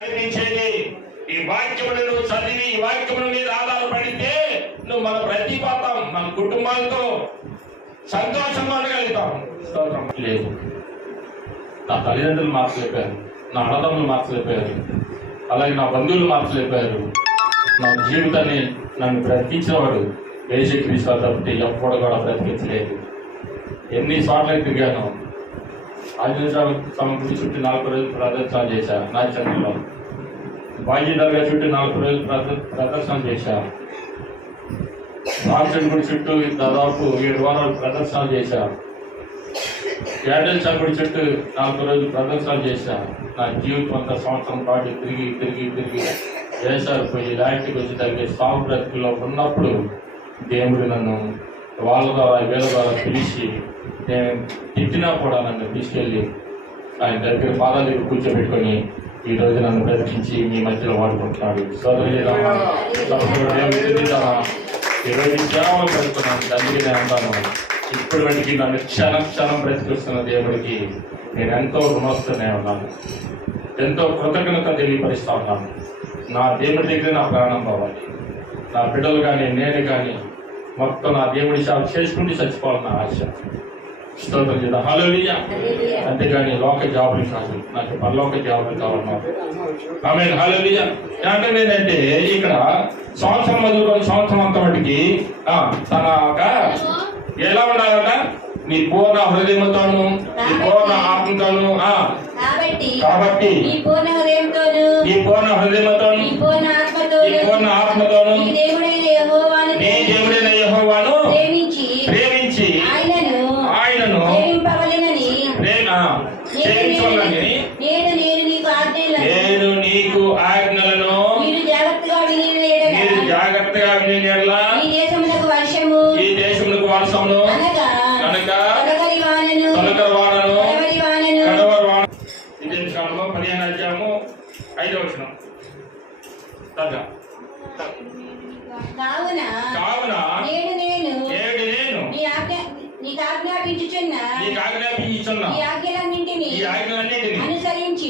కనిపించేది ఈ వాక్యమును నువ్వు చదివి ఈ వాక్యముల మీద ఆధారపడితే నువ్వు మన ప్రతిపాతం మన కుటుంబాలతో సంతోషంగా ఉండగలుగుతాం. స్తోత్రం. లేదు, నా తల్లిదండ్రులు మార్చలేపారు, నా అన్నదమ్ములు మార్చలేపారు, అలాగే నా బంధువులు మార్చలేపారు. నా జీవితాన్ని నన్ను బ్రతికించేవాడు యేసుక్రీస్తు తప్పితే ఎప్పుడు కూడా బ్రతికించలేదు. ఎన్నిసార్లు తిరిగాను. ఆంజనేయ స్వామి గుడి చుట్టూ 4 రోజులు ప్రదర్శన చేశా. నా చెన్నైలో బాజీ దర్గా చుట్టూ 4 రోజులు ప్రదర్శన చేశా. రామచంద్ర గుడి చుట్టూ దాదాపు 7 వారాలు ప్రదర్శన చేశా. యాడల్ గుడి చుట్టూ 4 రోజులు ప్రదర్శన చేశా. నా జీవితం అంతా సంవత్సరం పాటు తిరిగి తిరిగి తిరిగి వేసారు పోయి లాంటికి వచ్చి తగ్గే సాగు బ్రతుకుల్లో ఉన్నప్పుడు దేవుడు నన్ను వాళ్ళ ద్వారా వీళ్ళ ద్వారా పిలిచి నేను తిట్టినా కూడా నన్ను తీసుకెళ్ళి ఆయన దగ్గర పాదాల దగ్గర కూర్చోబెట్టుకొని ఈరోజు నన్ను బ్రతికించి మీ మధ్యలో వాడుకుంటున్నాడు. ఈరోజు సేవలు పెడుతున్నాను. అందుకే నేను అంటాను, ఇప్పుడు వాటికి నన్ను క్షణం బ్రతికిస్తున్న దేవుడికి నేను ఎంతో రుణస్తునే ఉన్నాను, ఎంతో కృతజ్ఞత తెలియపరుస్తా ఉన్నాను. నా దేవుడి దగ్గర నా ప్రాణం కావాలి. నా బిడ్డలు కానీ నేను కానీ మొత్తం నా దేవుడి సేవ చేసుకుంటూ చచ్చిపోవాలన్న ఆశ. స్తోత్రం చేద్దాం. హల్లెలూయా. అంతేగాని లోక జాబులు కాదు, నాకు పరలోక జాబులు కావాలన్నారు. ఆమేన్. హల్లెలూయా. అంటే ఏంటంటే ఇక్కడ సంవత్సరం మొదలుకొని సంవత్సరం అంత మటుకి తన ఎలా ఉండాలట? నీ పూర్ణ హృదయంతోను నీ పూర్ణ ఆత్మతోను కాబట్టి నీ పూర్ణ హృదయంతోను నీ పూర్ణ ఆత్మతోను నీ దేవుడైన యెహోవాను ప్రేమించి ఆయనను నేను నీకు ఆజ్ఞలను మీరు జాగ్రత్తగా విని ఈ దేశమునకు వర్షమును అనగా తొలకరి వానను కడవరి వానను. ఇదే కాలంలో 15వ అధ్యాయము 5వ వచనం. కావున నేడు నేను నీకు ఆజ్ఞాపించుచున్న ఈ ఆజ్ఞలన్నింటినీ అనుసరించి